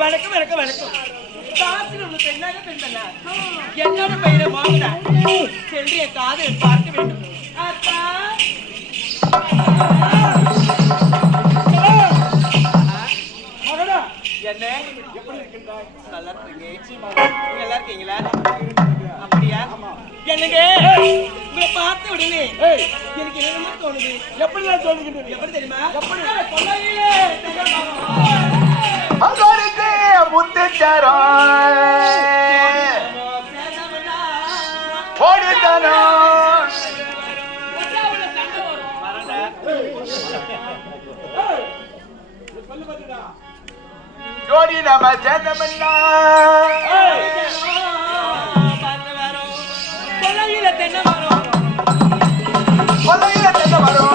வணக்கம் வணக்கம் வணக்கம். காசில் உள்ள பெண்ணாக பெண் என்னோட பெயரை வாங்கினார். செல்றிய காது பார்க்க வேண்டும். உடனே எனக்கு என்னமோ தோணுது. எப்படிதான் தோணுகின்றது? எப்படி தெரியுமா? எப்படி? கொல்லையிலே அங்கொருத்தே முத்துச்சரோ ஓடித்தானோ ஜோடி நம்ம சேர்ந்தமில்லா கொல்லையில தென்னை மரம் கொல்லையில தென்னை மரம்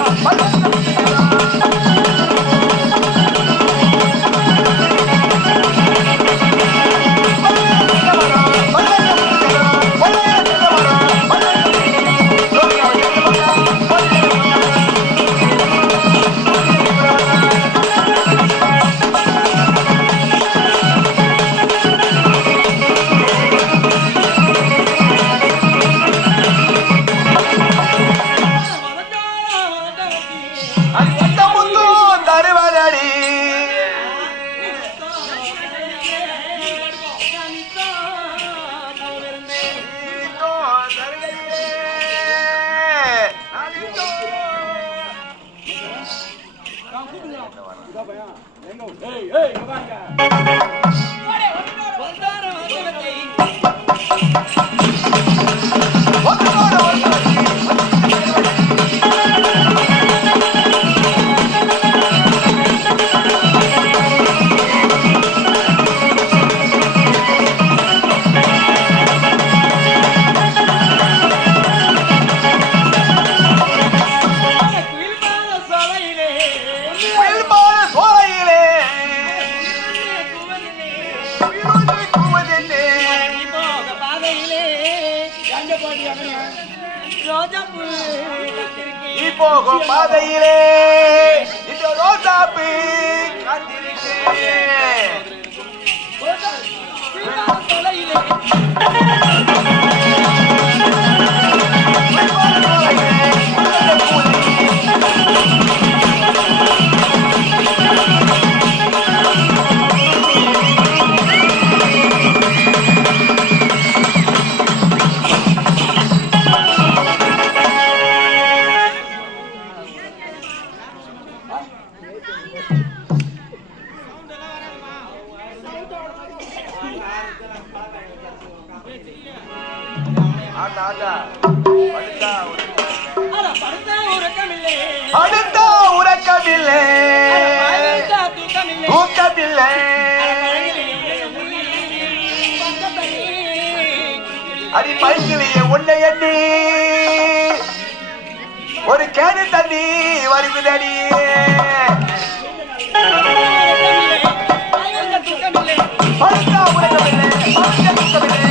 போகும் பாதையிலே இந்த ரோசாப்பு அடுத்த உறக்கமில்லை தூக்கமில்லை அடி பைக்கிலேயே உன்னை எண்ணி ஒரு கேனு தண்ணி வருகுதடி அடுத்த உறக்கமில்லை தூக்கமில்லை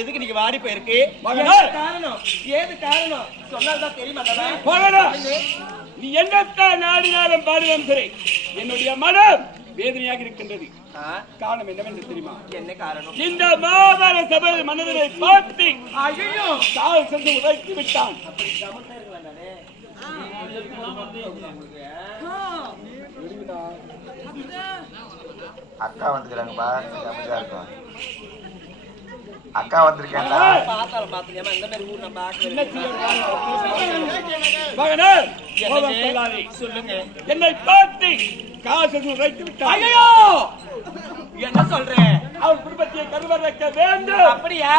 எதுக்கு நீங்க வாடி போயிருக்கு? காரணம் ஏது காரணம் சொன்னால்தான் தெரியுமா? நீ என்னத்தான் நாடினாலும் பாடுவேன் சரி, என்னுடைய மனம் வேதனையாக இருக்கின்றது. காரணம் என்னவென்று தெரியுமா? என்ன காரணம்? இந்த மாபெர சபை மனிதனை பார்த்து ஐயோ கால் சென்று உதைத்து விட்டான். அக்கா வந்துக்கிறாங்கப்பா, அமைதியா இருக்கும். அக்கா வந்திருக்கேன்டா. பாத்தால பாத்துறியாமா? இந்த மாதிரி ஊர் நான் பார்க்கவே மகனே, சொல்லுங்க. என்னை பார்த்து கால் சென்று உதைத்து விட்டான். ஐயோ என்ன சொல்றேன்? அவன் குடும்பத்தை கருவற வைக்க வேண்டும். அப்படியா?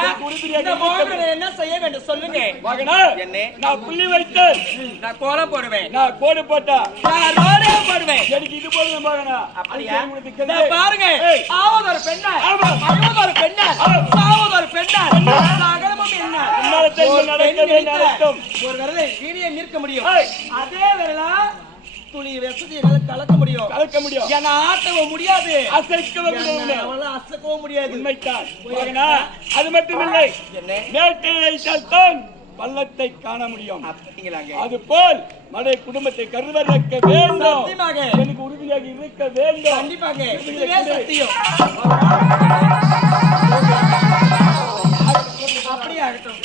இந்த மோகனை என்ன செய்ய வேண்டும் சொல்லுங்க. மகனே, என்ன? நான் புள்ளி வைத்து நான் கோலம் போடுவேன். நான் கோடு போட்டா நான் ரோடே போடுவேன். எனக்கு இது போதும் மகனா. அப்படியா? பாருங்க, ஆவதொரு பெண்ணா, அழுவதொரு பெண்ணா, சாவதொரு பெண்ணா, சகலமும் என்ன நடக்கும். ஒரு விரலை வீடியை நிற்க முடியும். அதே விரலா துளி விஷத்தை கலக்க முடியும், கலக்க முடியும். ஏன்னா ஆட்டவும் முடியாது, அசைக்கவும் முடியாது, அவளால் அசைக்கவும் முடியாது. உண்மைத்தான் மகனா. அது மட்டுமில்லை, மேட்டை வைத்தால்தான் பள்ளத்தை காண முடியும். அதுபோல் மழை குடும்பத்தை கருவறுக்க வேண்டும். எனக்கு உறுதியாக இருக்க வேண்டும். கண்டிப்பாக இதுவே சத்தியம். அப்படியே ஆகட்டும்.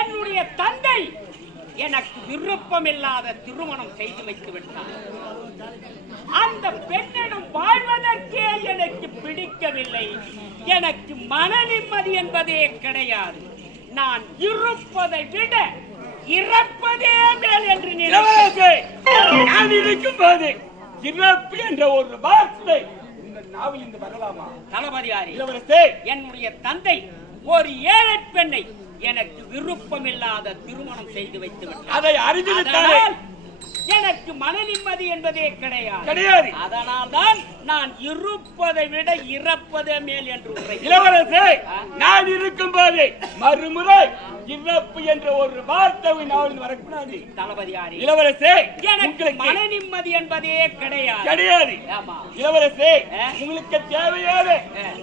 என்னுடைய தந்தை எனக்கு விருப்பமில்லாத திருமணம் செய்து வைத்து விட்டார். அந்த பெண்ணிடம் வாழ்வதற்கே எனக்கு பிடிக்கவில்லை. எனக்கு மன நிம்மதி என்பதே கிடையாது. நான் இருப்பதை விட இறப்பதே மேல் என்று நினைக்கிறேன். நான் இருக்கும் போது இறப்பு என்ற ஒரு வார்த்தை இந்த நாவில் இருந்து வரலாமா? தளபதியாரே, இளவரசே, என்னுடைய தந்தை ஒரு ஏழை பெண்ணை எனக்கு விருப்பமில்லாத திருமணம் செய்து வைத்து விட்டார். அதை அறிந்திருந்தால் எனக்கு மன நிம்மதி என்பதே கிடையாது. அதனால் தான் நான் இருப்பதை விட இறப்பதே மேல் என்று இளவரசே, நான் இருக்கும் போது மறுமுறை இறப்பு என்ற ஒரு வார்த்தை நாவில் வரக்கூடாது. தளபதியாரே, இளவரசே, எனக்கு மன நிம்மதி என்பதே கிடையாது. இளவரசே, உங்களுக்கு தேவையான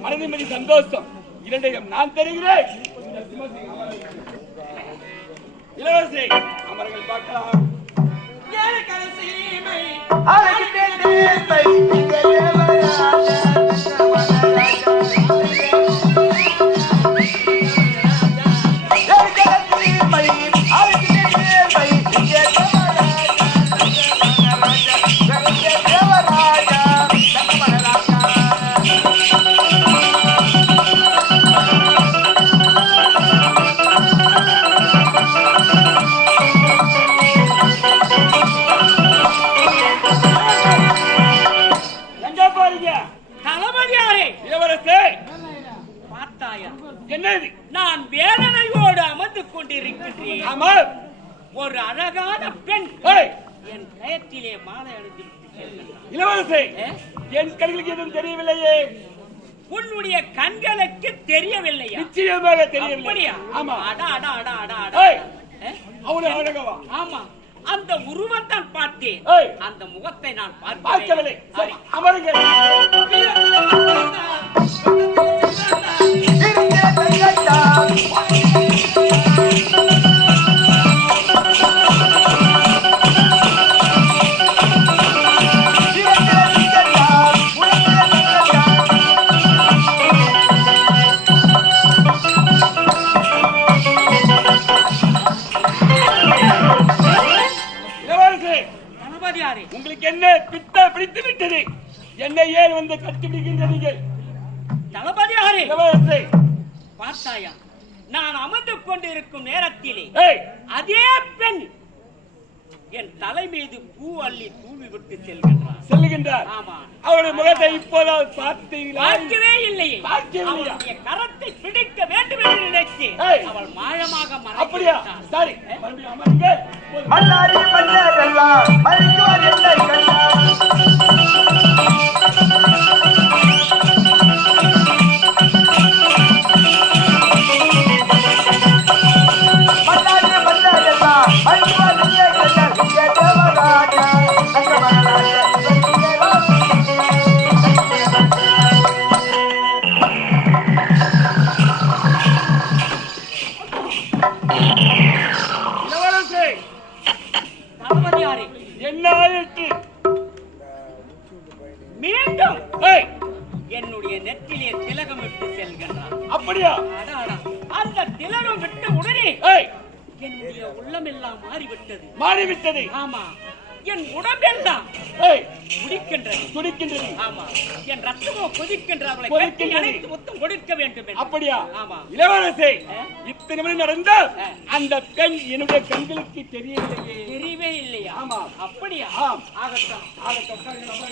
மன நிம்மதி, சந்தோஷம் இரண்டையும் நான் தருகிறேன். இளவரசே, அமர்கள் பார்க்கலாம். நான் வேதனையோடு அமர்ந்து கொண்டிருக்கின்றேன். ஒரு அழகான பெண் என் கயத்திலே மாலை அணிந்து. இளவரசே, என் கண்களுக்கு எதுவும் தெரியவில்லையே. உன்னுடைய கண்களுக்கு தெரியவில்லையா? நிச்சயமாக தெரியவில்லை. ஆமா. ஆமா, அந்த உருவத்தான் பார்த்தேன், அந்த முகத்தை நான் பார்க்கவில்லை. அமருங்கள். உங்களுக்கு என்ன பித்தா பிடித்து விட்டது? என்னை ஏன் வந்து கட்டிப்பிடிக்கின்றீர்கள்? தளபதியாரே, பார்த்தாயா, நான் அமர்ந்து கொண்டிருக்கும் நேரத்திலே அதே பெண் என் தலை மீது பூ அள்ளி தூவி விட்டு செல்கின்றார். ஆமா, அவருடைய முகத்தை இப்போதாவது பார்த்தீங்களா? பார்க்கவே இல்லையே. அவருடைய கரத்தை பிடிக்க வேண்டும் என்று நினைத்து அவள் மாயமாக மறைந்தாள். அப்படியா? சரி, அமருங்கள். மல்லாரி மன்னரெல்லாம் மறிக்குவார் என்னை கண்டார். மல்லாரி மன்னரெல்லாம் மறிக்குவார் என்னை கண்டார். தேவராஜா சங்கமராஜா மீண்டும் என்னுடைய நெற்றிலே திலகம் விட்டு செல்கின்றார். அப்படியா? அந்த திலகம் விட்டு உடனே என்னுடைய உள்ளமெல்லாம் மாறிவிட்டது. மாறிவிட்டது? ஆமா, என் உடம்பெல்லாம் ஏய், குடிக்கின்றது. துடிக்கின்றது. ஆமா, என் ரத்தமோ கொதிக்கின்றது. அவளை கொதிக்கின்றது. கட்டி அணைத்து முத்தம் கொடுக்க வேண்டும் என்று. அப்படியா? ஆமா. இளவரசே, ஆ? இத்தனை மணி நடந்தால் ஆ. அந்த பெண் என்னுடைய கண்களுக்கு தெரியவில்லையே. தெரியவே இல்லையா? ஆமா. அப்படியா? ஆம். ஆகட்டும். ஆகட்டும்.